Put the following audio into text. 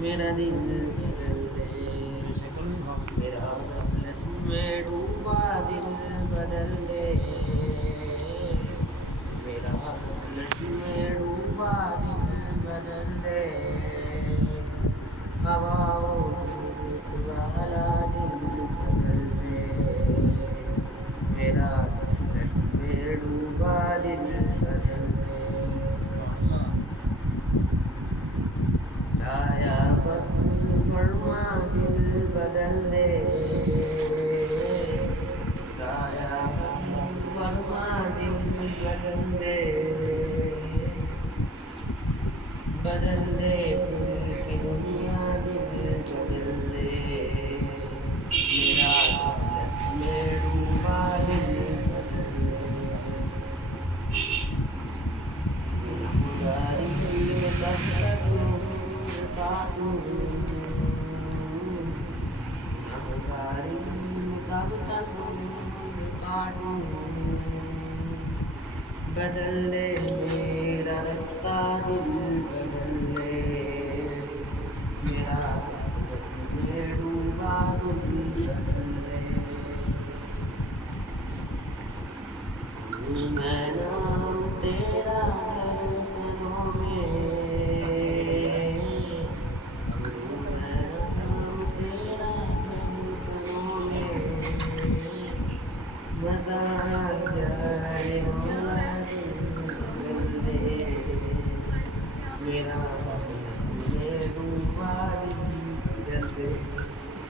मेरा दिल बदल दे, मेरा गफलत में डूबा दिल बदल दे, मेरा गफलत में डूबा दिल बदल दे, हवाओं धूप वाला दिल बदल दे, मेरा गफलत में डूबा दिल बदल दे। आया फरमा दिल बदल दे, आया फरमा दिल बदल दे, बदल दे दिल की दुनिया दिल बदल दे, मेरा गफलत में डूबा दिल बदल दे, गुनाहगारी में कब तक काटूं, गुनाहगारी में कब तक काटूं, बदल दे मेरा रास्ता दिल बदल दे, मेरा गफलत में डूबा दिल बदल दे, मैं नाम तेरा